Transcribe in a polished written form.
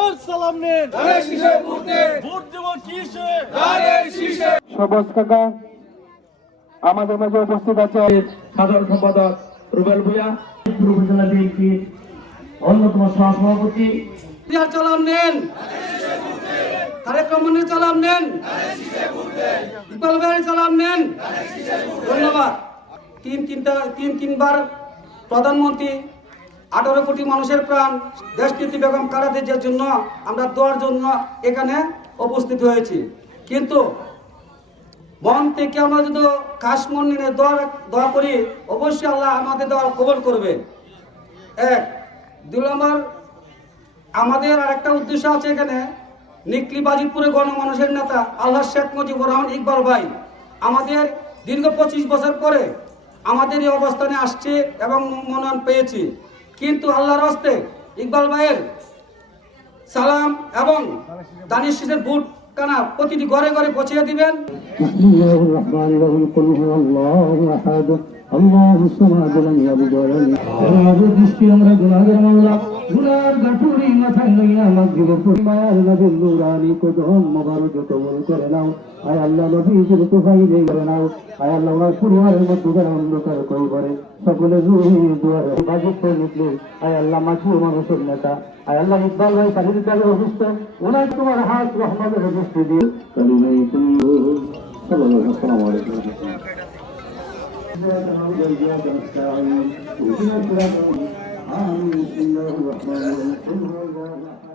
কার সালাম নেন? ভোট দেব কিসে? সবুজ কাকা আমাদের মাঝে উপস্থিত আছে সাধারণ সম্পাদক রুবেল ভূঁইয়া, উপজেলা বিএনপি অন্যতম সহসভাপতি। সালাম নেন, তারেক রহমানের সালাম নেন, ইকবাল ভাইয়ের সালাম নেন। ধন্যবাদ। তিনবার প্রধানমন্ত্রী, 18 কোটি মানুষের প্রাণ, দেশনেত্রী বেগম খালেদা জিয়ার জন্য আমরা দোয়ার জন্য এখানে উপস্থিত হয়েছি। কিন্তু মন থেকে আমরা যদি খাস মন নিয়ে দোয়া করি, অবশ্যই আল্লাহ আমাদের দোয়া কবুল করবে। এক, 2 নম্বর, আমাদের আর একটা উদ্দেশ্য আছে এখানে। নিকলি বাজিতপুরে গণমানুষের নেতা আল্লাহ শেখ মুজিবুর রহমান ইকবাল ভাই আমাদের দীর্ঘ 25 বছর পরে আমাদের এই অবস্থানে আসছে এবং মনোনয়ন পেয়েছি। কিন্তু আল্লাহর হস্তে ইকবাল ভাইয়ের সালাম এবং দানিশ শীষের বুট কানা প্রতিটি ঘরে ঘরে পৌঁছে দিবেন। বিসমিল্লাহির রহমানির রহিম কুল হুয়াল্লাহু আহাদ আল্লাহুস সামাদ লাম ইয়ালিদ ওয়া লাম ইউলাদ। আমাদের দৃষ্টি আমরা গুনাহগার আল্লাহ, গুনার গাঠুরি মাথায় লইয়া মাগরিবের পরিমাণ নবীর নূরানি কদম মোবারক কবুল করে নাও। আয় আল্লাহ নবীর তোফাই দেই করে নাও। আয় আল্লাহ ওনার পরিবারের মধ্যে যারা অন্ধকার কই করে সকলে রুহি দুয়ারে বাজিত করে নিকলে। আয় আল্লাহ মাঝুর মানুষের নেতা, আয় আল্লাহ ইকবাল ভাই শারীরিকভাবে অসুস্থ, ওনার তোমার হাত রহমতের দৃষ্টি দিয়ে কালিমাই তুমি আসসালামু আলাইকুম। آمين. بسم الله الرحمن الرحيم.